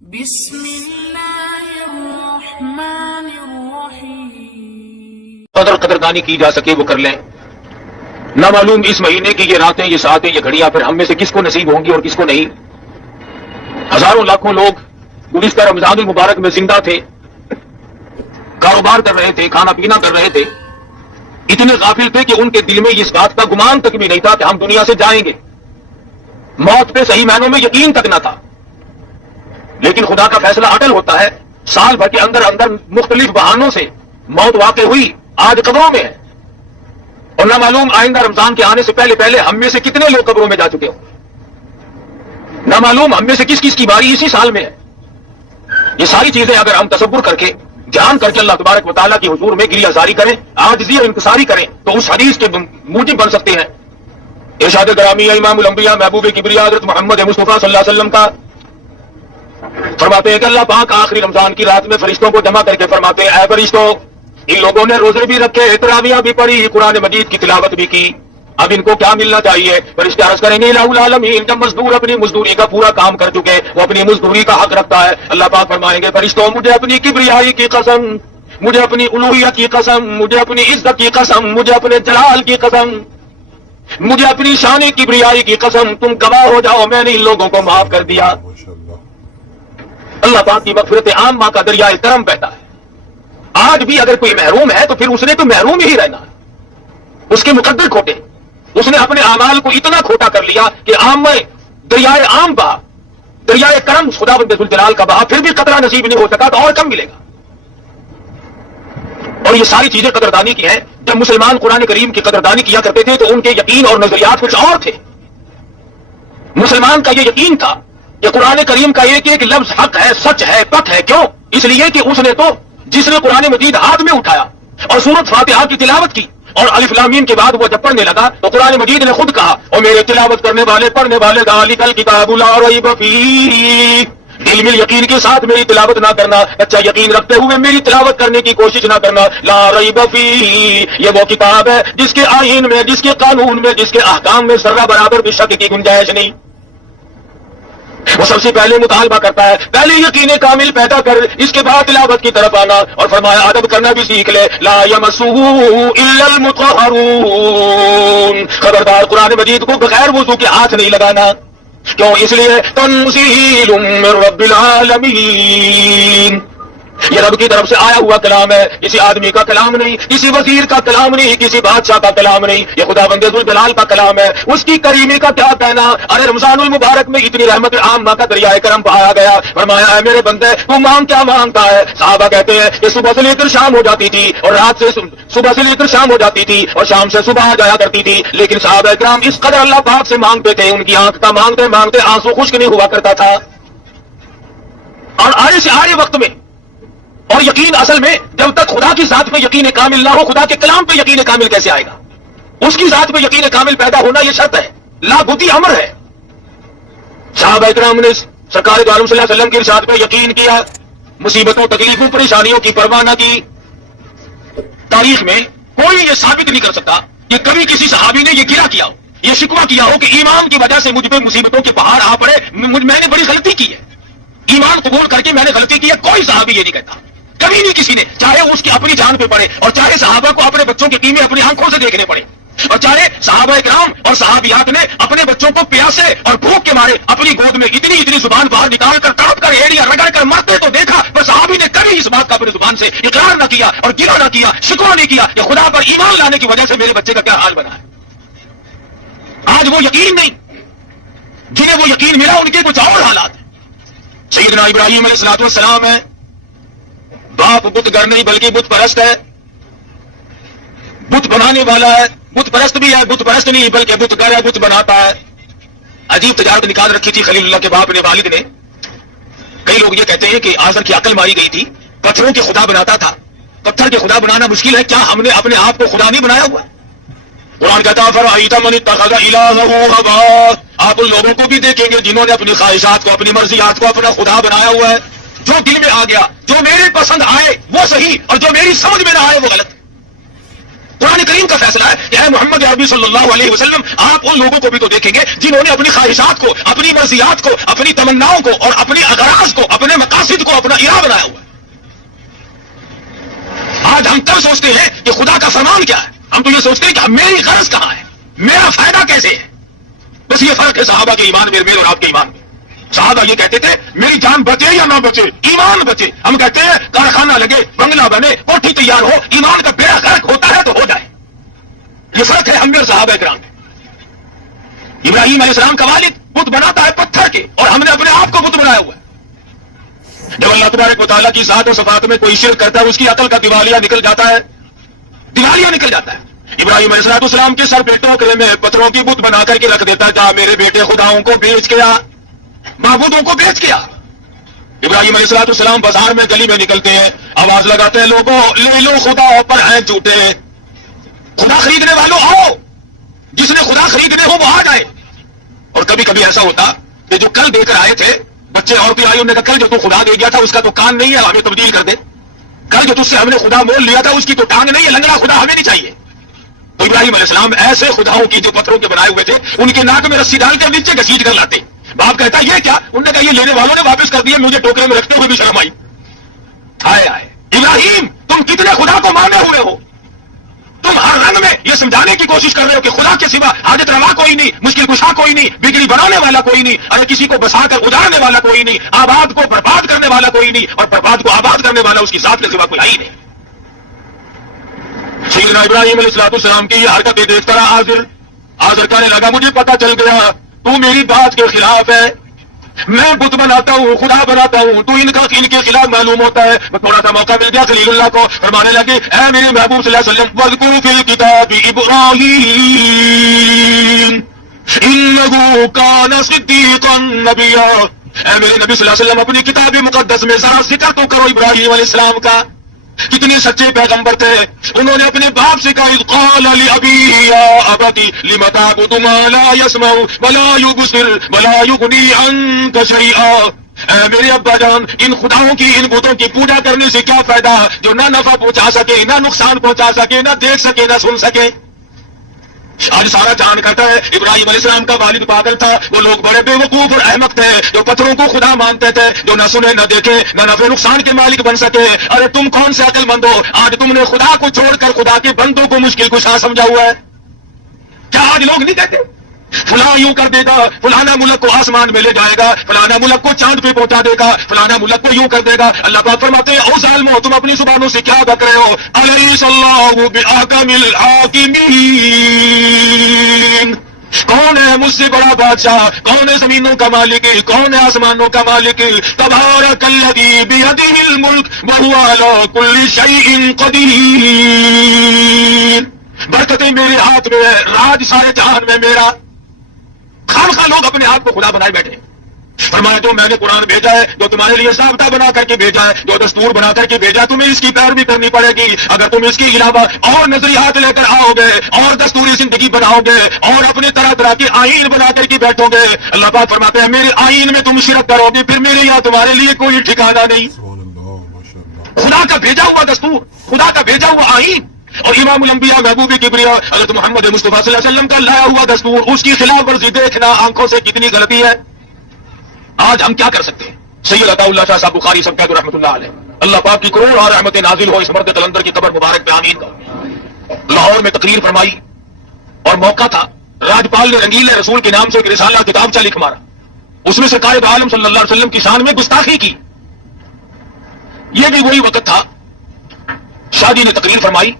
بسم اللہ الرحمن الرحیم۔ قدردانی کی جا سکے وہ کر لیں۔ نہ معلوم اس مہینے کی یہ راتیں، یہ ساعتیں، یہ گھڑیاں پھر ہم میں سے کس کو نصیب ہوں گی اور کس کو نہیں۔ ہزاروں لاکھوں لوگ گزشتہ رمضان المبارک میں زندہ تھے، کاروبار کر رہے تھے، کھانا پینا کر رہے تھے، اتنے غافل تھے کہ ان کے دل میں اس بات کا گمان تک بھی نہیں تھا کہ ہم دنیا سے جائیں گے۔ موت پہ صحیح معنوں میں یقین تک نہ تھا، لیکن خدا کا فیصلہ اٹل ہوتا ہے۔ سال بھر کے اندر اندر مختلف بہانوں سے موت واقع ہوئی، آج قبروں میں ہے، اور نہ معلوم آئندہ رمضان کے آنے سے پہلے پہلے ہم میں سے کتنے لوگ قبروں میں جا چکے ہوں، نہ معلوم ہم میں سے کس کس کی باری اسی سال میں ہے۔ یہ ساری چیزیں اگر ہم تصور کر کے، دھیان کر کے اللہ تبارک و تعالیٰ کی حضور میں گریہ زاری کریں، عاجزی اور انکساری کریں، تو اس حدیث کے موجب بن سکتے ہیں۔ ارشاد گرامی امام الانبیاء محبوب کبریا حضرت محمد مصطفیٰ صلی اللہ علیہ وسلم کا فرماتے ہیں کہ اللہ پاک آخری رمضان کی رات میں فرشتوں کو جمع کر کے فرماتے ہیں، اے فرشتوں، ان لوگوں نے روزے بھی رکھے، تراویح بھی پڑھی، قرآن مجید کی تلاوت بھی کی، اب ان کو کیا ملنا چاہیے؟ فرشتے عرض کریں گے الہ العالمین، جب مزدور اپنی مزدوری کا پورا کام کر چکے، وہ اپنی مزدوری کا حق رکھتا ہے، اللہ پاک فرمائیں گے فرشتوں، مجھے اپنی کبریائی کی قسم، مجھے اپنی الوہیت کی قسم، مجھے اپنی عزت کی قسم، مجھے اپنے جلال کی قسم، مجھے اپنی شان کبریائی کی قسم، تم گواہ ہو جاؤ میں نے ان لوگوں کو معاف کر دیا۔ اللہ پاک کی مغفرت عامہ کا دریائے کرم بہتا ہے۔ آج بھی اگر کوئی محروم ہے تو پھر اس نے تو محروم ہی رہنا ہے، اس کے مقدر کھوٹے، اس نے اپنے اعمال کو اتنا کھوٹا کر لیا کہ عام میں دریائے عام بہا، دریائے کرم خدا بند ذوالجلال کا بہا، پھر بھی قطرہ نصیب نہیں ہو سکا تو اور کم ملے گا۔ اور یہ ساری چیزیں قدردانی کی ہیں۔ جب مسلمان قرآن کریم کی قدردانی کیا کرتے تھے تو ان کے یقین اور نظریات کچھ اور تھے۔ مسلمان کا یہ یقین تھا کہ قرآن کریم کا ایک ایک لفظ حق ہے، سچ ہے، پک ہے۔ کیوں؟ اس لیے کہ اس نے تو جس نے قرآن مجید ہاتھ میں اٹھایا اور سورۃ فاتحہ کی تلاوت کی اور الف لام میم کے بعد وہ جب پڑھنے لگا تو قرآن مجید نے خود کہا، اور میرے تلاوت کرنے والے پڑھنے والے ذالک الکتاب لا ریب فیہ، دل میں یقین کے ساتھ میری تلاوت نہ کرنا، اچھا یقین رکھتے ہوئے میری تلاوت کرنے کی کوشش نہ کرنا۔ لا ریب فیہ، یہ وہ کتاب ہے جس کے آئین میں، جس کے قانون میں، جس کے احکام میں ذرہ برابر بھی شک کی گنجائش نہیں۔ وہ سب سے پہلے مطالبہ کرتا ہے، پہلے یقین کامل پیدا کر، اس کے بعد تلاوت کی طرف آنا، اور فرمایا ادب کرنا بھی سیکھ لے۔ لا یمسہ الا المطہرون، خبردار قرآن مجید کو بغیر وضو کے ہاتھ نہیں لگانا۔ کیوں؟ اس لیے تنزیل من رب العالمین، یہ رب کی طرف سے آیا ہوا کلام ہے، کسی آدمی کا کلام نہیں، کسی وزیر کا کلام نہیں، کسی بادشاہ کا کلام نہیں، یہ خدا بند ذوالجلال کا کلام ہے۔ اس کی کریمی کا کیا کہنا؟ ارے رمضان المبارک میں اتنی رحمت عامہ کا دریائے کرم بہایا گیا، فرمایا اے میرے بندے تو مانگ کیا مانگتا ہے؟ صحابہ کہتے ہیں کہ صبح سے لے کر شام ہو جاتی تھی، اور رات سے صبح سے لے کر شام ہو جاتی تھی، اور شام سے صبح آ جایا کرتی تھی، لیکن صحابہ کرام اس قدر اللہ پاک سے مانگتے تھے، ان کی آنکھ کا مانگتے مانگتے آنسو خشک نہیں ہوا کرتا تھا۔ اور آنے سے آنے وقت میں، اور یقین اصل میں جب تک خدا کی ذات پہ یقین کامل نہ ہو، خدا کے کلام پہ یقین کامل کیسے آئے گا؟ اس کی ذات پہ یقین کامل پیدا ہونا یہ شرط ہے، لا بدی امر ہے۔ صحابہ کرام نے سرکار دو عالم صلی اللہ علیہ وسلم کے ارشاد پہ یقین کیا، مصیبتوں تکلیفوں پریشانیوں کی پرواہ نہ کی۔ تاریخ میں کوئی یہ ثابت نہیں کر سکتا کہ کبھی کسی صحابی نے یہ گرا کیا ہو، یہ شکوہ کیا ہو کہ ایمان کی وجہ سے مجھ پہ مصیبتوں کے پہاڑ آ پڑے، میں نے بڑی غلطی کی ہے، ایمان قبول کر کے میں نے غلطی کی ہے۔ کوئی صحابی یہ نہیں کہتا، کبھی نہیں کسی نے، چاہے اس کی اپنی جان پہ پڑے، اور چاہے صحابہ کو اپنے بچوں کے قیمے اپنی آنکھوں سے دیکھنے پڑے، اور چاہے صحابہ کرام اور صحابیات نے اپنے بچوں کو پیاسے اور بھوک کے مارے اپنی گود میں اتنی زبان باہر نکال کر تڑپ کر ایڑیاں رگڑ کر مرتے تو دیکھا، پر صحابی نے کبھی اس بات کا اپنی زبان سے اقرار نہ کیا اور گلا نہ کیا، شکوہ نہیں کیا کہ خدا پر ایمان لانے کی وجہ سے میرے بچے کا کیا حال بنا ہے۔ آج وہ یقین نہیں، جنہیں وہ یقین ملا ان کے کچھ اور حالات ہیں۔ سیدنا ابراہیم علیہ الصلوۃ والسلام ہے، باپ بت گر نہیں بلکہ بت پرست ہے، بت بنانے والا ہے، بت پرست بھی ہے، بت پرست نہیں بلکہ بت گر ہے، بت بناتا ہے۔ عجیب تجارت نکال رکھی تھی خلیل اللہ کے باپ نے، والد نے۔ کئی لوگ یہ کہتے ہیں کہ آزر کی عقل ماری گئی تھی، پتھروں کے خدا بناتا تھا۔ پتھر کے خدا بنانا مشکل ہے، کیا ہم نے اپنے آپ کو خدا نہیں بنایا ہوا؟ قرآن کہتا فرأیت من اتخذ الہہ ہواہ، آپ ان لوگوں کو بھی دیکھیں گے جنہوں نے اپنی خواہشات کو، اپنی مرضیات کو اپنا خدا بنایا ہوا ہے۔ جو دل میں آ گیا، جو میرے پسند آئے وہ صحیح، اور جو میری سمجھ میں نہ آئے وہ غلط۔ قرآن کریم کا فیصلہ ہے کہ اے محمد عربی صلی اللہ علیہ وسلم، آپ ان لوگوں کو بھی تو دیکھیں گے جنہوں نے اپنی خواہشات کو، اپنی مرضیات کو، اپنی تمناؤں کو اور اپنی اغراض کو، اپنے اپنا الہ بنایا ہوا ہے۔ آج ہم تب سوچتے ہیں کہ خدا کا فرمان کیا ہے، ہم تو یہ سوچتے ہیں کہ میری غرض کہاں ہے، میرا فائدہ کیسے ہے۔ بس یہ فرق ہے صحابہ کے ایمان میں اور آپ کے ایمان میں۔ صحابہ یہ کہتے تھے میری جان بچے یا نہ بچے، ایمان بچے۔ ہم کہتے ہیں کارخانہ لگے، بنگلہ بنے، کوٹھی تیار ہو، ایمان کا بیڑا غرق ہوتا ہے تو ہو جائے۔ یہ فرق ہے ہم میں اور صحابہ کرام میں۔ ابراہیم علیہ السلام کا والد بت بناتا ہے پتھر کے، اور ہم نے اپنے آپ کو بت بنایا ہوا ہے۔ جب اللہ تبارک و تعالیٰ کی ذات و صفات میں کوئی شرک کرتا ہے اس کی عقل کا دیوالیہ نکل جاتا ہے، دیوالیہ نکل جاتا ہے۔ ابراہیم علیہ السلام کے سر پہ ٹوکرے میں پتھروں کی بت بنا کر کے رکھ دیتا تھا، میرے بیٹے خداؤں کو بیچ کے آ، معبودوں کو بیچ کے آ۔ ابراہیم علیہ السلام بازار میں گلی میں نکلتے ہیں، آواز لگاتے ہیں لوگوں لے لو خدا پر ہیں جھوٹے، خدا خریدنے والوں آؤ، جس نے خدا خریدنے ہو وہ آ جائے۔ اور کبھی کبھی ایسا ہوتا کہ جو کل دے کر آئے تھے بچے اور بھی آئے، انہوں نے کہا کل جو تو خدا دے گیا تھا اس کا تو کان نہیں ہے، ہمیں تبدیل کر دے۔ کل جو تجھ سے ہم نے خدا مول لیا تھا اس کی تو ٹانگ نہیں ہے، لنگڑا خدا ہمیں نہیں چاہیے۔ تو ابراہیم علیہ السلام ایسے خداؤں کی جو پتھروں کے بنائے ہوئے تھے ان کے ناک میں رسی ڈال کے نیچے گھسیٹ کر لاتے۔ باپ کہتا یہ کیا؟ انہوں نے کہا یہ لینے والوں نے واپس کر دیا، مجھے ٹوکرے میں رکھتے ہوئے بھی شرم آئی۔ آئے آئے ابراہیم تم کتنے خدا کو مانے ہوئے ہو، تم ہر رنگ میں یہ سمجھانے کی کوشش کر رہے ہو کہ خدا کے سوا حاجت روا کوئی نہیں، مشکل کشا کوئی نہیں، بگڑی بنانے والا کوئی نہیں، ارے کسی کو بسا کر اجاڑنے والا کوئی نہیں، آباد کو برباد کرنے والا کوئی نہیں، اور برباد کو آباد کرنے والا اس کی ذات کے سوا کوئی ہے ہی نہیں۔ سیدنا ابراہیم علیہ السلام کی یہ حرکت دیکھ کر آزر کہنے لگا مجھے پتا چل گیا تو میری بات کے خلاف ہے، میں بت بناتا ہوں، خدا بناتا ہوں، تو ان کے خلاف معلوم ہوتا ہے۔ تھوڑا سا موقع مل گیا خلیل اللہ کو، فرمانے لگے اے میرے محبوب صلی اللہ علیہ وسلم وَاذْكُرْ فِي الْكِتَابِ إِبْرَاهِيمَ إِنَّهُ كَانَ صِدِّيقًا نَبِيًّا۔ اے میرے نبی صلی اللہ علیہ وسلم اپنی کتاب مقدس میں ذرا ذکر تو کرو ابراہیم علیہ السلام کا، کتنے سچے پیغمبر تھے۔ انہوں نے اپنے باپ سے کہا اذ قال لأبيه يا أبت لم تعبد ما لا يسمع ولا يبصر ولا يغني عنك شيئا۔ اے میرے ابا جان ان خداؤں کی ان بتوں کی پوجا کرنے سے کیا فائدہ جو نہ نفع پہنچا سکے، نہ نقصان پہنچا سکے، نہ دیکھ سکے، نہ سن سکے۔ آج سارا جان کرتا ہے ابراہیم علیہ السلام کا والد پاگل تھا، وہ لوگ بڑے بے وقوف اور احمق تھے جو پتھروں کو خدا مانتے تھے، جو نہ سنے نہ دیکھے نہ نفع نقصان کے مالک بن سکے۔ ارے تم کون سے عقل مند ہو، آج تم نے خدا کو چھوڑ کر خدا کے بندوں کو مشکل کشا سمجھا ہوا ہے۔ کیا آج لوگ نہیں کہتے فلاں یوں کر دے گا، فلانا ملک کو آسمان میں لے جائے گا، فلانا ملک کو چاند پہ پہنچا دے گا، فلانا ملک کو یوں کر دے گا۔ اللہ پاک فرماتے ہیں او ظالمو تم اپنی زبانوں سے کیا بک رہے ہو، الیس اللہ بأحکم الحاکمین۔ کون ہے مجھ سے بڑا بادشاہ، کون ہے زمینوں کا مالک، کون ہے آسمانوں کا مالک؟ تبارک الذی بیدہ الملک وہو علی کل شیء قدیر۔ برکتیں میرے ہاتھ میں ہے، راج سارے جہان میں میرا۔ خواہ لوگ اپنے آپ کو خدا بنائے بیٹھے۔ فرمایا جو میں نے قرآن بھیجا ہے، جو تمہارے لیے ضابطہ بنا کر کے بھیجا ہے، جو دستور بنا کر کے بھیجا ہے، تمہیں اس کی پیروی کرنی پڑے گی۔ اگر تم اس کے علاوہ اور نظریات لے کر آؤ گے اور دستوری زندگی بناؤ گے اور اپنے طرح طرح کے آئین بنا کر کے بیٹھو گے، اللہ پاک فرماتے ہیں میرے آئین میں تم شرک کرو گے، پھر میرے یہاں تمہارے لیے کوئی ٹھکانہ نہیں۔ خدا کا بھیجا ہوا دستور، خدا کا بھیجا ہوا آئین، اور امام الانبیاء محبوب کبریا حضرت محمد مصطفیٰ صلی اللہ علیہ وسلم کا لایا ہوا دستور، اس کی خلاف ورزی دیکھنا آنکھوں سے کتنی غلطی ہے۔ آج ہم کیا کر سکتے ہیں؟ سید عطا اللہ شاہ صاحب بخاری صاحب کہتے رحمۃ اللہ علیہ، اللہ پاک کی کروڑ اور رحمت نازل ہو اس مرد قلندر کی قبر مبارک پہ آمین کا۔ لاہور میں تقریر فرمائی اور موقع تھا راجپال نے رنگیلے رسول کے نام سے ایک رسالہ کتابچہ لکھ مارا، اس میں سرکار دو عالم صلی اللہ علیہ وسلم کی شان میں گستاخی کی۔ یہ بھی وہی وقت تھا شاہ جی نے تقریر فرمائی،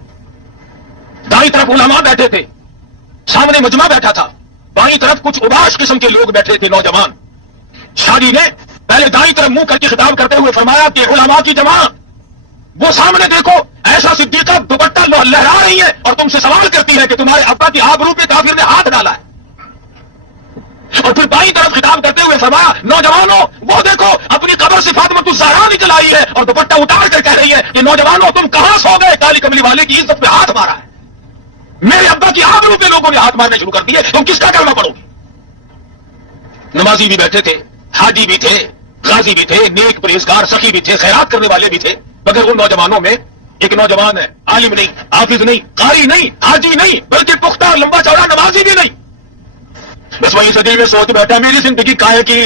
دائیں طرف علماء بیٹھے تھے، سامنے مجمع بیٹھا تھا، بائیں طرف کچھ اباش قسم کے لوگ بیٹھے تھے نوجوان۔ شاہ جی نے پہلے دائیں طرف منہ کر کے خطاب کرتے ہوئے فرمایا کہ علماء کی جماعت وہ سامنے دیکھو ایسا صدیقہ دوپٹہ لہرا رہی ہے اور تم سے سوال کرتی ہے کہ تمہارے ابا کی آبرو پہ کافر نے ہاتھ ڈالا ہے۔ اور پھر بائیں طرف خطاب کرتے ہوئے فرمایا نوجوانوں وہ دیکھو اپنی قبر سے فاطمہ الزہرا نکل آئی ہے اور دوپٹہ اتار کر کہہ رہی ہے کہ نوجوانوں تم کہاں سو گئے، کالی کملی والے کی عزت پہ ہاتھ مارا ہے، میرے ابا کی آبرو پہ لوگوں نے ہاتھ مارنے شروع کر دیے، تم کس کا کلمہ پڑھو گے؟ نمازی بھی بیٹھے تھے، حاجی بھی تھے، غازی بھی تھے، نیک پرہیزگار سخی بھی تھے، خیرات کرنے والے بھی تھے، مگر ان نوجوانوں میں ایک نوجوان ہے عالم نہیں، حافظ نہیں، قاری نہیں، حاجی نہیں، بلکہ پختہ اور لمبا چوڑا نمازی بھی نہیں، بس وہیں سے دل میں سوچ بیٹھا میری زندگی کائے کی،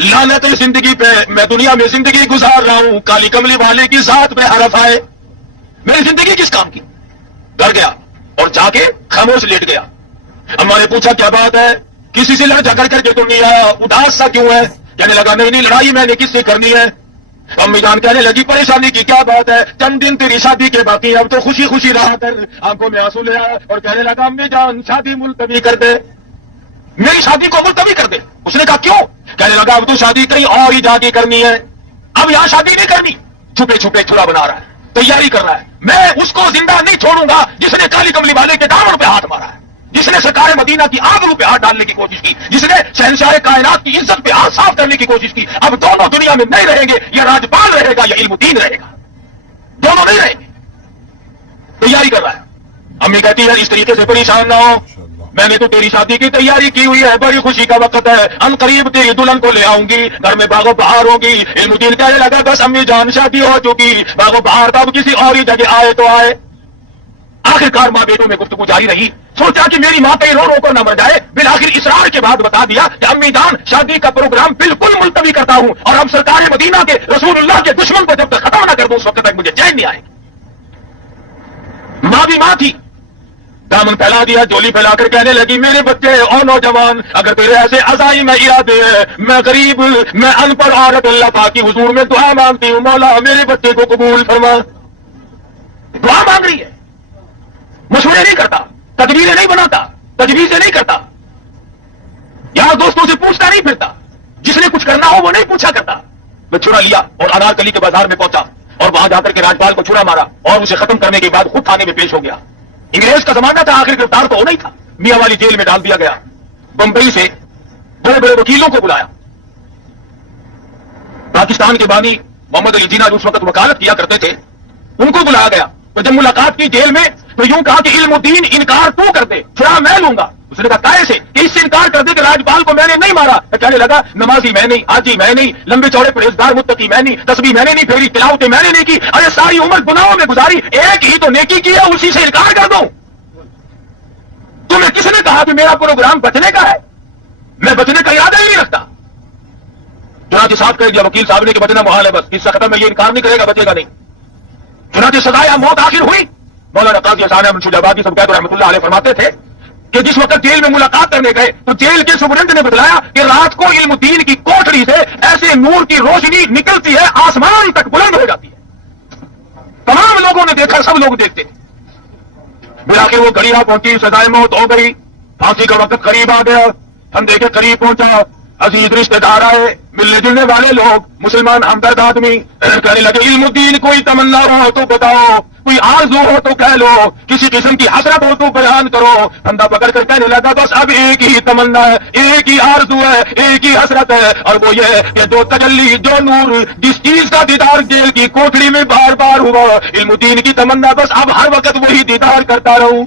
لعنت زندگی پہ، میں دنیا میں زندگی گزار رہا ہوں، کالی کملی والے کی ذات پہ حرف آئے، میری زندگی کس کام کی؟ ڈر گیا اور جا کے خاموش لیٹ گیا۔ اما نے پوچھا کیا بات ہے، کسی سے لڑ جھگڑ کر کے تم نہیں آیا، اداس سا کیوں ہے؟ کہنے لگا نہیں لڑائی میں نے کس سے کرنی ہے۔ امی جان کہنے لگی پریشانی کی کیا بات ہے، چند دن تیری شادی کے باقی ہیں، اب تو خوشی خوشی رہا کر۔ آنکھوں میں آنسو لے آیا اور کہنے لگا امی جان شادی ملتوی کر دے، میری شادی کو ملتوی کر دے۔ اس نے کہا کیوں؟ کہنے لگا اب تو شادی کہیں اور ہی جا کے کرنی ہے، اب یہاں شادی نہیں کرنی۔ چھپے چھپے چھڑا بنا رہا ہے، تیاری کر رہا ہے۔ میں اس کو زندہ نہیں چھوڑوں گا جس نے کالی کملی والے کے دامن پہ ہاتھ مارا ہے، جس نے سرکار مدینہ کی آبرو پہ ہاتھ ڈالنے کی کوشش کی، جس نے شہنشاہ کائنات کی عزت پہ ہاتھ صاف کرنے کی کوشش کی۔ اب دونوں دنیا میں نہیں رہیں گے، یا راجپال رہے گا یا علم الدین رہے گا، دونوں نہیں رہیں گے۔ تیاری کر رہا ہے۔ امی کہتی ہے اس طریقے سے پریشان نہ ہو، میں نے تو تیری شادی کی تیاری کی ہوئی ہے، بڑی خوشی کا وقت ہے، ان قریب تیری دلہن کو لے آؤں گی، گھر میں باغ و بہار ہوگی۔ علم الدین کہنے لگا بس امی جان شادی ہو چکی، باغ و بہار تب کسی اور ہی جگہ آئے تو آئے۔ آخرکار ماں بیٹوں میں گفتگو جاری رہی، سوچا کہ میری ماں کہیں رو رو کر نہ مر جائے، بالآخر اصرار کے بعد بتا دیا کہ امی جان شادی کا پروگرام بالکل ملتوی کرتا ہوں، اور اب سرکار مدینہ کے رسول اللہ کے دشمن کو جب تک ختم نہ کر دوں اس وقت تک مجھے چین نہیں آئے گی۔ ماں بھی ماں تھی، دامن پھیلا دیا، جولی پھیلا کر کہنے لگی میرے بچے اور نوجوان، اگر تیرے ایسے عزائی میں ارادے ہیں، میں غریب، میں ان پڑھ عورت اللہ پاک کی حضور میں دعا مانگتی ہوں، مولا میرے بچے کو قبول فرما۔ دعا مانگ رہی ہے، مشورے نہیں کرتا، تدبیریں نہیں بناتا، تجویزیں نہیں کرتا، یہاں دوستوں سے پوچھتا نہیں پھرتا، جس نے کچھ کرنا ہو وہ نہیں پوچھا کرتا۔ میں چھڑا لیا اور انارکلی کے بازار میں پہنچا اور وہاں جا کر کے راجپال کو چھڑا مارا اور اسے ختم کرنے کے بعد خود تھانے میں پیش ہو گیا۔ انگریز کا زمانہ تھا، آخر گرفتار تو ہونا ہی تھا، میاں والی جیل میں ڈال دیا گیا۔ بمبئی سے بڑے بڑے وکیلوں کو بلایا، پاکستان کے بانی محمد علی جناح جو اس وقت وکالت کیا کرتے تھے ان کو بلایا گیا، تو جب ملاقات کی جیل میں تو یوں کہا کہ علم الدین انکار تو کر دے، چھڑا میں لوں گا۔ اس نے کہا کائے سے کہ اس سے انکار کر دے کہ راجپال کو میں نے نہیں مارا۔ کہنے لگا نمازی میں نہیں، حاجی میں نہیں، لمبے چوڑے پرہیزگار متقی میں نہیں، تسبیح میں نے نہیں پھیری، تلاوتیں میں نے نہیں کی، ارے ساری عمر گناہوں میں گزاری، ایک ہی تو نیکی کی ہے، اسی سے انکار کر دوں۔ تمہیں کس نے کہا کہ میرا پروگرام بچنے کا ہے؟ میں بچنے کا ارادہ ہی نہیں رکھتا۔ چنانچہ صاحب کہہ دیا وکیل صاحب نے کہ بچنا محال ہے، بس اس ختم میں یہ انکار نہیں کرے گا، بچے گا نہیں۔ چنانچہ سزائے موت آخر ہوئی۔ مولانا قاضی احسان احمد شجابادی سب کہتے رحمۃ اللہ علیہ فرماتے تھے کہ جس وقت جیل میں ملاقات کرنے گئے تو جیل کے سپرنٹ نے بتلایا کہ رات کو علم الدین کی کوٹڑی سے ایسے نور کی روشنی نکلتی ہے، آسمان تک بلند ہو جاتی ہے۔ تمام لوگوں نے دیکھا، سب لوگ دیکھتے تھے۔ بالآخر وہ گھڑی آ پہنچی، سزائے موت ہو گئی، پھانسی کا وقت قریب آ گیا، پھندے کے قریب پہنچا، عزیز رشتے دار آئے، ملنے جلنے والے لوگ، مسلمان ہمدرد آدمی کہنے لگے علم الدین کوئی تمنا ہو تو بتاؤ، کوئی آرزو ہو تو کہہ لو، کسی قسم کی حسرت ہو تو بیان کرو۔ بندہ پکڑ کر کہنے لگا بس اب ایک ہی تمنا ہے، ایک ہی آرزو ہے، ایک ہی حسرت ہے، اور وہ یہ کہ جو تجلی، جو نور، جس چیز کا دیدار جیل کی کوٹڑی میں بار بار ہوا، علم الدین کی تمنا بس اب ہر وقت وہی دیدار کرتا رہوں۔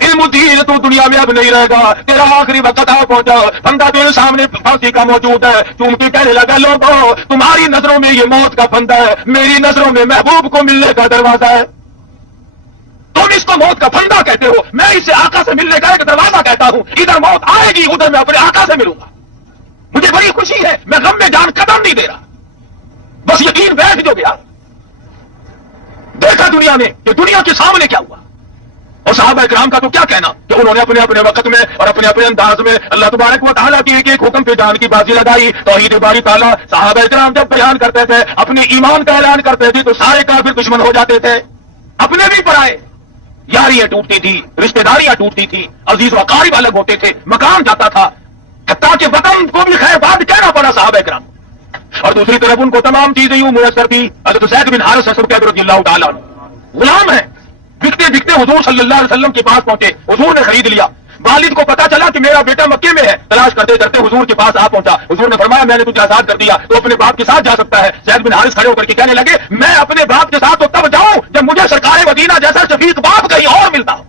علم الدین تو دنیا میں اب نہیں رہے گا، تیرا آخری وقت آ پہنچا۔ بندہ دل سامنے پھانسی کا موجود ہے، چوم کے کہنے لگا لوگوں تمہاری نظروں میں یہ موت کا پھندا ہے، میری نظروں میں محبوب کو ملنے کا دروازہ ہے۔ تم اس کو موت کا پھندا کہتے ہو، میں اسے آقا سے ملنے کا ایک دروازہ کہتا ہوں۔ ادھر موت آئے گی، ادھر میں اپنے آقا سے ملوں گا۔ مجھے بڑی خوشی ہے، میں غم میں جان قدم نہیں دے رہا، بس یقین بیٹھ جو گیا۔ دیکھا دنیا میں کہ دنیا کے سامنے کیا ہوا، اور صحابہ کرام کا تو کیا کہنا کہ انہوں نے اپنے اپنے وقت میں اور اپنے اپنے انداز میں اللہ تبارک و تعالیٰ کی ایک ایک حکم پہ جان کی بازی لگائی۔ توحید باری تعالیٰ صحابہ کرام جب بیان کرتے تھے، اپنے ایمان کا اعلان کرتے تھے تو سارے کافر دشمن ہو جاتے تھے، اپنے بھی پرائے، یاریاں ٹوٹتی تھی، رشتے داریاں ٹوٹتی تھی، عزیز و اقارب الگ ہوتے تھے، مقام جاتا تھا، حتیٰ کہ وطن کو بھی خیر بات کہنا پڑا صحابہ کرام۔ اور دوسری طرف ان کو تمام چیزیں یوں میسر تھی۔ حضرت زید بن حارثہ رضی اللہ تعالیٰ عنہ غلام ہے، دکھتے دکھتے حضور صلی اللہ علیہ وسلم کے پاس پہنچے، حضور نے خرید لیا۔ والد کو پتا چلا کہ میرا بیٹا مکے میں ہے، تلاش کرتے کرتے حضور کے پاس آ پہنچا۔ حضور نے فرمایا میں نے تجھے آزاد کر دیا، تو اپنے باپ کے ساتھ جا سکتا ہے۔ زید بن حارث کھڑے ہو کر کے کہنے لگے میں اپنے باپ کے ساتھ تو تب جاؤں جب مجھے سرکار مدینہ جیسا شفیق باپ کہیں اور ملتا ہو۔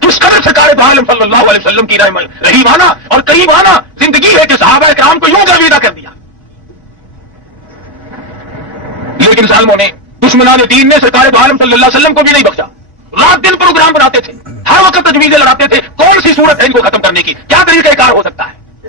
کس قدر سرکار دو عالم صلی اللہ علیہ وسلم کی رحیمانہ اور کریمانہ زندگی ہے کہ صحابہ کرام کو یوں گرویدہ کر دیا۔ لیکن ظالموں نے، دشمنان دین نے سرکار دو عالم صلی اللہ علیہ وسلم کو بھی نہیں بخشا۔ رات دن پروگرام بناتے تھے، ہر وقت تجویزیں لڑاتے تھے، کون سی صورت ہے ان کو ختم کرنے کی، کیا طریقہ کار ہو سکتا ہے۔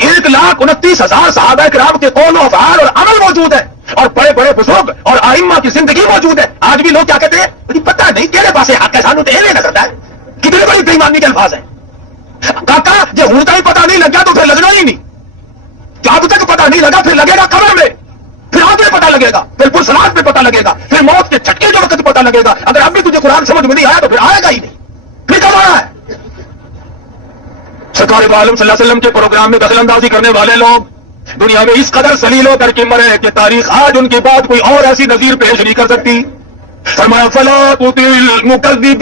1,29,000 صحابہ کرام کے قول و افعال اور عمل موجود ہے، اور بڑے بڑے بزرگ اور ائمہ کی زندگی موجود ہے. آج بھی لوگ کیا کہتے ہیں؟ مجھے پتہ نہیں کہڑے پاسے حق ہے، سانو تو ایویں نظر ہے. کتنی بڑی بے ایمانی کے الفاظ ہیں. کاکا جب ہوں تک پتہ نہیں لگا تو پھر لگنا ہی نہیں. جب تک پتہ نہیں لگا پھر لگے گا قبر میں، پھر آگے پتہ لگے گا، پھر پرسرات میں پتہ لگے گا، پھر موت کے جھٹکے کے وقت پتہ لگے گا. اگر اب بھی تجھے قرآن سمجھ میں نہیں آیا تو پھر آئے گا ہی نہیں. پھر کب آنا ہے؟ سرکار عالم صلی اللہ علیہ وسلم کے پروگرام میں دخل اندازی کرنے والے لوگ دنیا میں اس قدر ذلیل ہو کر کے مرے کہ تاریخ آج ان کے بعد کوئی اور ایسی نظیر پیش نہیں کر سکتی. فرمایا فلا تطع المكذبين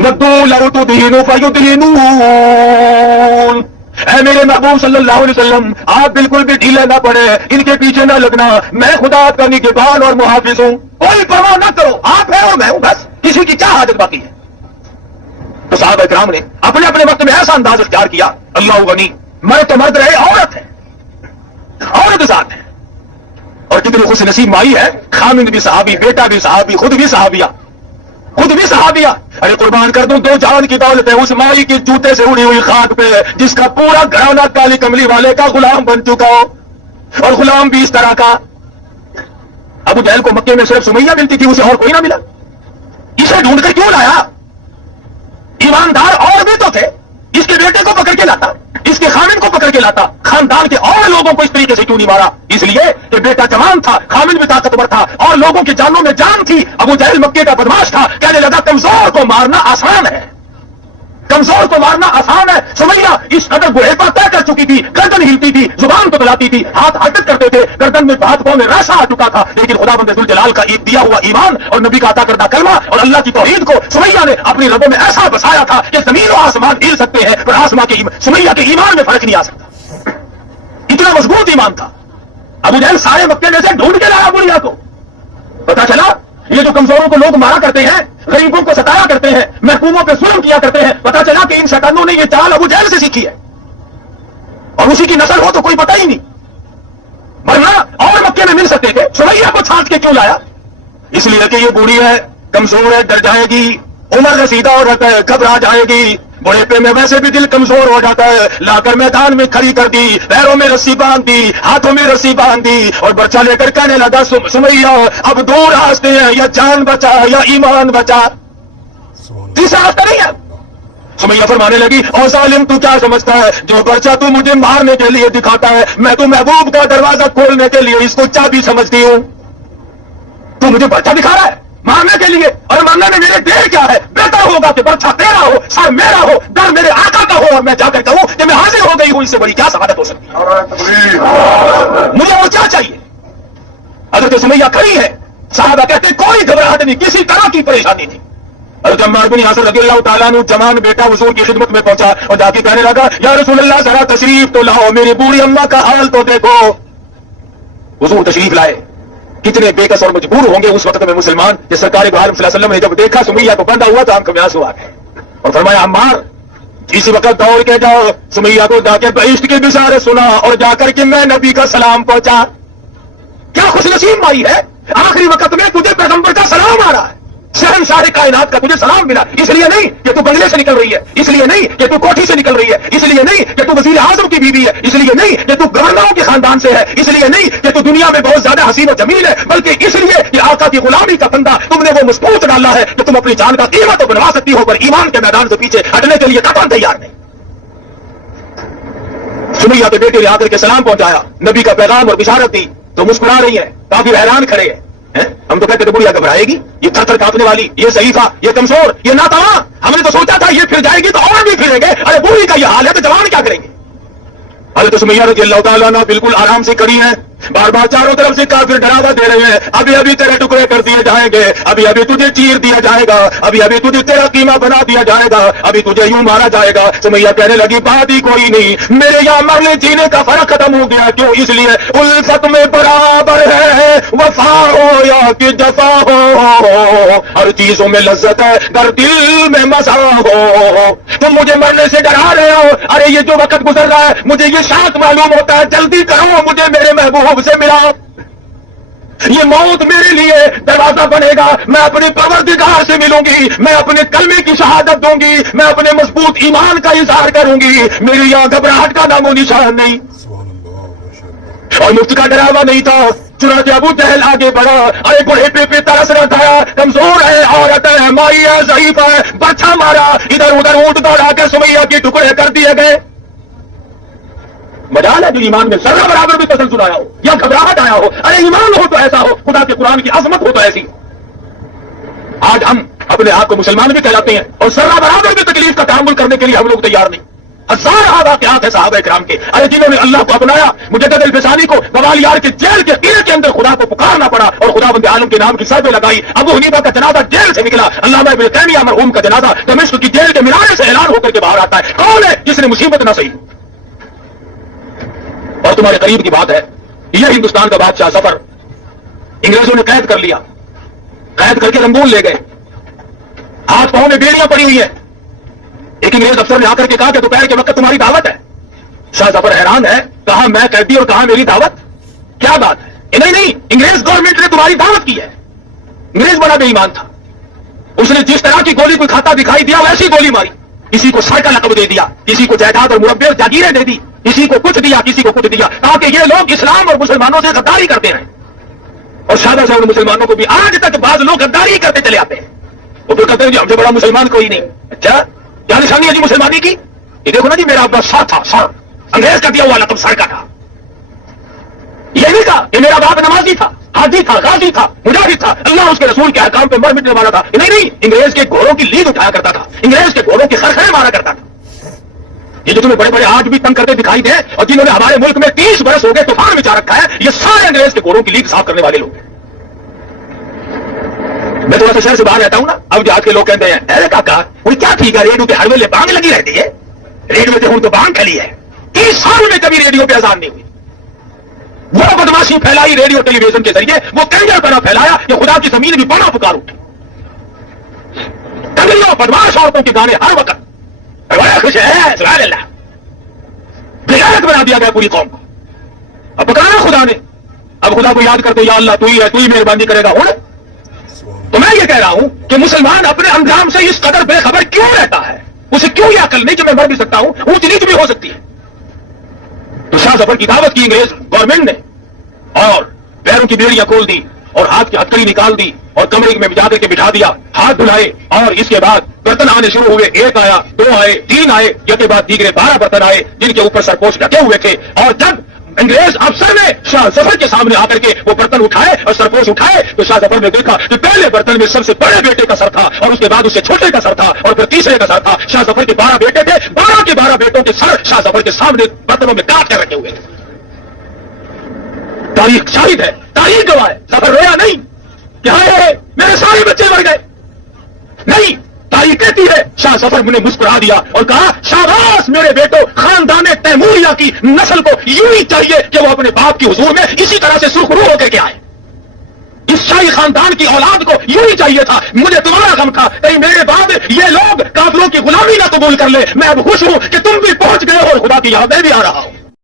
ودوا لو تدهن فيدهنون. اے میرے محبوب صلی اللہ علیہ وسلم، آپ بالکل بھی ڈھیلے نہ پڑے، ان کے پیچھے نہ لگنا. میں خدا کا نگہبان اور محافظ ہوں، کوئی پرواہ نہ کرو، آپ ہیں اور میں ہوں، بس کسی کی کیا حاجت باقی ہے. تو صحابہ کرام نے اپنے اپنے وقت میں ایسا انداز اختیار کیا. اللہ غنی، مرد تو مرد رہے، عورت ہے، عورت ذات ہے. اور کتنی خوش نصیب مائی ہے، خامند بھی صحابی، بیٹا بھی صحابی، خود بھی صحابیہ، خود بھی صحابیہ. ارے قربان کر دوں 2 جان کی دولت ہے اس مائی کی جوتے سے اڑی ہوئی خاک پہ جس کا پورا گھرانہ کالی کملی والے کا غلام بن چکا ہو، اور غلام بھی اس طرح کا. ابو جہل کو مکے میں صرف سمیہ ملتی تھی، اسے اور کوئی نہ ملا. اسے ڈھونڈ کر کیوں لایا؟ ایماندار اور بھی تو تھے. اس کے بیٹے کو پکڑ کے لاتا، اس کے خامن کو پکڑ کے لاتا. خاندان کے اور لوگوں کو اس طریقے سے کیوں نہیں مارا؟ اس لیے کہ بیٹا جوان تھا، خامن بھی طاقتور تھا، اور لوگوں کی جانوں میں جان تھی. ابو جہل مکے کا بدماش تھا، کہنے لگا کمزور کو مارنا آسان ہے، کمزور کو مارنا آسان ہے. سمیہ اس قدر گڑھیپا طے کر چکی تھی، گردن ہلتی تھی، زبان بتلاتی تھی، ہاتھ حرکت کرتے تھے، گردن میں ہاتھ پاؤں میں ریشہ آ چکا تھا. لیکن خدا بند ذوالجلال کا دیا ہوا ایمان اور نبی کا عطا کردہ کلمہ اور اللہ کی توحید کو سمیہ نے اپنی رگوں میں ایسا بسایا تھا کہ زمین و آسمان ہل سکتے ہیں پر سمیہ کے ایمان میں فرق نہیں آ سکتا. اتنا مضبوط ایمان تھا. ابو جہل سارے مکے میں سے ڈھونڈ کے لایا بڑھیا کو. پتا چلا یہ جو کمزوروں کو لوگ مارا کرتے ہیں، غریبوں کو ستایا کرتے ہیں، محکوموں پہ ظلم کیا کرتے ہیں، پتا چلا کہ ان شیطانوں نے یہ چال ابو جہل سے سیکھی ہے، اور اسی کی نسل ہو تو کوئی پتہ ہی نہیں. ورنہ اور مکے میں مل سکتے تھے. سمیہ کو چھانٹ کے کیوں لایا؟ اس لیے کہ یہ بوڑھی ہے، کمزور ہے، ڈر جائے گی. عمر رسیدہ عورت ہے، گھبرا جائے گی. بڑھیپے میں ویسے بھی دل کمزور ہو جاتا ہے. لا کر میدان میں کھڑی کر دی، پیروں میں رسی باندھ دی، ہاتھوں میں رسی باندھ دی، اور برچہ لے کر کہنے لگا سمیہ اب 2 راستے ہیں، یا جان بچا یا ایمان بچا، تیسرا راستہ نہیں ہے. سمیہ فرمانے لگی اور ظالم تو کیا سمجھتا ہے، جو برچہ تو مجھے مارنے کے لیے دکھاتا ہے میں تو محبوب کا دروازہ کھولنے کے لیے اس کو چابی سمجھتی ہوں. تو مجھے برچہ دکھا رہا ہے مارنے کے لیے، اور مارنے میں میرے دیر کیا ہے؟ بہتر ہوگا کہ برچہ تیرا ہو، سر میرا ہو، در میرے آقا کا ہو، اور میں جا کر کہوں کہ میں حاضر ہو گئی ہوں. اس سے بڑی کیا سعادت ہو سکتی ہے؟ مجھے وہ کیا چاہیے؟ حضرت سمیہ کھڑی ہے، صحابہ کہتے ہیں کوئی گھبراہٹ نہیں، کسی طرح کی پریشانی نہیں. حضرت عمار بن یاسر رضی اللہ تعالیٰ عنہ جوان بیٹا حضور کی خدمت میں پہنچا اور جا کے کہنے لگا یا رسول اللہ ذرا تشریف تو لاؤ، میری بوڑھی اماں کا حال تو دیکھو. حضور تشریف لائے. کتنے بے کس اور مجبور ہوں گے اس وقت میں مسلمان کہ سرکار دو عالم صلی اللہ علیہ وسلم نے جب دیکھا سمیہ کو بندہ ہوا تو آنکھ میں آنسو آ گئے اور فرمایا عمار اسی وقت دوڑ کے جاؤ، سمیہ کو جا کے بہشت کی بشارت سنا اور جا کر کے میں نبی کا سلام پہنچا. کیا خوش نصیب مائی ہے، آخری وقت میں تجھے پیغمبر کا سلام آ رہا ہے، شہنشاہ کائنات کا تجھے سلام ملا. اس لیے نہیں کہ تو بنگلے سے نکل رہی ہے، اس لیے نہیں کہ تو کوٹھی سے نکل رہی ہے، اس لیے نہیں کہ تو وزیر اعظم کی بیوی ہے، اس لیے نہیں کہ تو گورنروں کے خاندان سے ہے، اس لیے نہیں کہ تو دنیا میں بہت زیادہ حسین و جمیل ہے، بلکہ اس لیے کہ آقا کی غلامی کا بندہ تم نے وہ مضبوط ڈالا ہے کہ تم اپنی جان کا قیمت تو بنوا سکتی ہو پر ایمان کے میدان سے پیچھے ہٹنے کے لیے قطعاً تیار نہیں. سمیہ کے بیٹے نے آ کر کے سلام پہنچایا، نبی کا پیغام اور بشارت دی تو مسکرا رہی ہیں، کافی حیران کھڑے ہیں. ہم تو کہتے تھے بڑھیا گھبرائے گی، یہ تھر تھر کانپنے والی، یہ ضعیفہ، یہ کمزور، یہ ناتواں، ہم نے تو سوچا تھا یہ پھر جائے گی تو اور بھی پھریں گے. ارے بوڑھی کا یہ حال ہے تو جوان کیا کریں گے؟ حضرت سمیہ رضی اللہ تعالیٰ عنہ بالکل آرام سے کھڑی ہیں، بار بار چاروں طرف سے کافر ڈراوا دے رہے ہیں، ابھی ابھی تیرے ٹکڑے کر دیے جائیں گے، ابھی ابھی تجھے چیر دیا جائے گا، ابھی ابھی تجھے تیرا قیمہ بنا دیا جائے گا، ابھی تجھے یوں مارا جائے گا. سمیہ کہنے لگی بات ہی کوئی نہیں، میرے یہاں مرنے جینے کا فرق ختم ہو گیا. کیوں؟ اس لیے الفت میں برابر ہے، وفا ہو یا کہ جفا ہو، ہر چیزوں میں لذت ہے گر دل میں مزہ ہو. تم مجھے مرنے سے ڈرا رہے ہو، ارے یہ جو وقت گزر رہا ہے مجھے یہ شاخ معلوم ہوتا ہے، جلدی کرو مجھے میرے محبوب سے ملاؤ. یہ موت میرے لیے دروازہ بنے گا، میں اپنے پروردگار سے ملوں گی، میں اپنے کلمے کی شہادت دوں گی، میں اپنے مضبوط ایمان کا اظہار کروں گی، میری یہاں گھبراہٹ کا نام و نشان نہیں اور مفت کا ڈراوا نہیں تھا۔ چنانچہ ابو جہل آگے بڑھا، ارے بڑھے پہ ترس رہا تھا، کمزور ہے، عورت ہے، مائی ہے، ضعیف ہے، بچہ مارا، ادھر ادھر اونٹ دوڑا کے سمیہ کے ٹکڑے کر دیے گئے۔ مجال ہے جو ایمان میں ذرہ برابر بھی تسلسل آیا ہو یا گھبراہٹ آیا ہو، ارے ایمان ہو تو ایسا ہو، خدا کے قرآن کی عظمت ہو تو ایسی۔ آج ہم اپنے آپ کو مسلمان بھی کہلاتے ہیں اور ذرہ برابر بھی تکلیف کا تحمل کرنے کے لیے ہم لوگ تیار نہیں۔ ہزار واقعات ہے صحابہ کرام کے، ارے جنہوں نے اللہ کو اپنایا، مجدد الفسانی کو بوالیار کے جیل کے قلعے کے اندر خدا کو پکارنا پڑا اور خدا بند عالم کے نام کی سر پہ لگائی۔ ابو حنیفہ کا جنازہ جیل سے نکلا، علامہ ابن تیمیہ مرحوم کا جنازہ دمشق کی جیل کے مینارے سے اعلان ہو کر کے باہر آتا ہے۔ کون ہے جس نے مصیبت نہ سہی؟ اور تمہارے قریب کی بات ہے، یہ ہندوستان کا بادشاہ ظفر انگریزوں نے قید کر لیا، قید کر کے رنگون لے گئے، ہاتھ پاؤں میں بیڑیاں پڑی ہوئی ہیں۔ ایک انگریز افسر نے آ کر کے کہا کہ دوپہر کے وقت تمہاری دعوت ہے۔ شاہ ظفر حیران ہے، کہا میں قیدی اور کہا میری دعوت، کیا بات ہے؟ نہیں، انگریز گورنمنٹ نے تمہاری دعوت کی ہے۔ انگریز بڑا بے ایمان تھا، اس نے جس طرح کی گولی کوئی کھاتا دکھائی دیا ویسی گولی ماری، کسی کو سر کا لقب دے دیا، کسی کو جائیداد اور مربع اور جاگیریں دے دی، کسی کو کچھ دیا، کسی کو کچھ دیا، تاکہ یہ لوگ اسلام اور مسلمانوں سے غداری کرتے ہیں۔ اور شادہ سے مسلمانوں کو بھی آج تک بعض لوگ غداری کرتے چلے آتے ہیں، وہ پھر کہتے ہیں جی ہم سے بڑا مسلمان کوئی نہیں۔ اچھا کیا نشانی ہے جی مسلمانی کی؟ یہ دیکھو نا جی میرا ابا سر تھا، سر انگریز کا دیا ہوا لقب سر کا تھا۔ یہ نہیں کہا کہ میرا باپ نمازی تھا، حاجی تھا، غازی تھا، مجاہد تھا، اللہ اس کے رسول کے احکام پہ مر مٹنے والا تھا۔ نہیں، انگریز کے گھوڑوں کی لید اٹھایا کرتا تھا، انگریز کے گھوڑوں کے خرخرے مارا کرتا تھا۔ یہ جو تمہیں بڑے بڑے آج بھی تنگ کرتے دکھائی دیں اور جنہوں نے ہمارے ملک میں 30 برس ہو گئے طوفان مچا رکھا ہے، یہ سارے انگریز کے گھوڑوں کی لید صاف کرنے والے لوگ ہیں۔ میں تو ویسے شہر سے باہر رہتا ہوں نا، اب جہاز کے لوگ کہتے ہیں ارے کاکا وہ کیا ٹھیک ہے، ریڈیو کے ہر ویلے بانگ لگی رہتی ہے، ریڈیو سے ہوں تو بانگ کھلی ہے۔ 30 سال میں کبھی ریڈیو پہ اذان نہیں ہوئی۔ وہ بدماشی پھیلائی ریڈیو ٹیلی ویژن کے ذریعے، وہ کنجر پنا پھیلایا کہ خدا کی زمین بھی پڑا پکار اٹھی۔ کنجریوں بدماش عورتوں کے گانے ہر وقت، بڑا خوش ہے سبحان اللہ، بغیرت بنا دیا گیا پوری قوم کو۔ اب پکارا خدا نے، اب خدا کو یاد کرتے یا اللہ تو ہی ہے، تو ہی مہربانی کرے گا۔ ہوں تو میں یہ کہہ رہا ہوں کہ مسلمان اپنے انجام سے اس قدر بے خبر کیوں رہتا ہے؟ اسے کیوں یہ عقل نہیں کہ میں مر بھی سکتا ہوں، اونچ نیچ بھی ہو سکتی ہے؟ تو شاہ ظفر کی دعوت کی انگریز گورنمنٹ نے اور پیروں کی بیڑیاں کھول دی اور ہاتھ کی ہتھکڑی نکال دی اور کمرے میں جا کر کے بٹھا دیا، ہاتھ دھلائے اور اس کے بعد برتن آنے شروع ہوئے۔ 1 آیا، 2 آئے، 3 آئے، کے بعد دیگرے 12 برتن آئے جن کے اوپر سرپوش ڈھکے ہوئے تھے۔ اور جب انگریز افسر نے شاہ ظفر کے سامنے آ کر کے وہ برتن اٹھائے اور سرپوش اٹھائے تو شاہ ظفر نے دیکھا کہ پہلے برتن میں سب سے بڑے بیٹے کا سر تھا اور اس کے بعد اس سے چھوٹے کا سر تھا اور پھر تیسرے کا سر تھا۔ شاہ ظفر کے 12 بیٹے تھے، 12 کے 12 بیٹوں کے سر شاہ ظفر کے سامنے برتنوں میں کاٹ کر رکھے ہوئے تھے۔ تاریخ شاہد ہے، تاریخ گواہ ہے، ظفر رویا نہیں کہ ہائے میرے سارے بچے مر گئے، نہیں، تاریخ کہتی ہے شاہ ظفر نے مسکرا دیا اور کہا شاباش میرے بیٹو، خاندان تیموریہ کی نسل کو یوں ہی چاہیے کہ وہ اپنے باپ کی حضور میں اسی طرح سے سرخرو ہو کر کے آئے۔ اس شاہی خاندان کی اولاد کو یوں ہی چاہیے تھا۔ مجھے تمہارا غم تھا کہیں میرے بعد یہ لوگ کافروں کی غلامی نہ قبول کر لے۔ میں اب خوش ہوں کہ تم بھی پہنچ گئے اور خدا کی یاد میں بھی آ رہا ہوں۔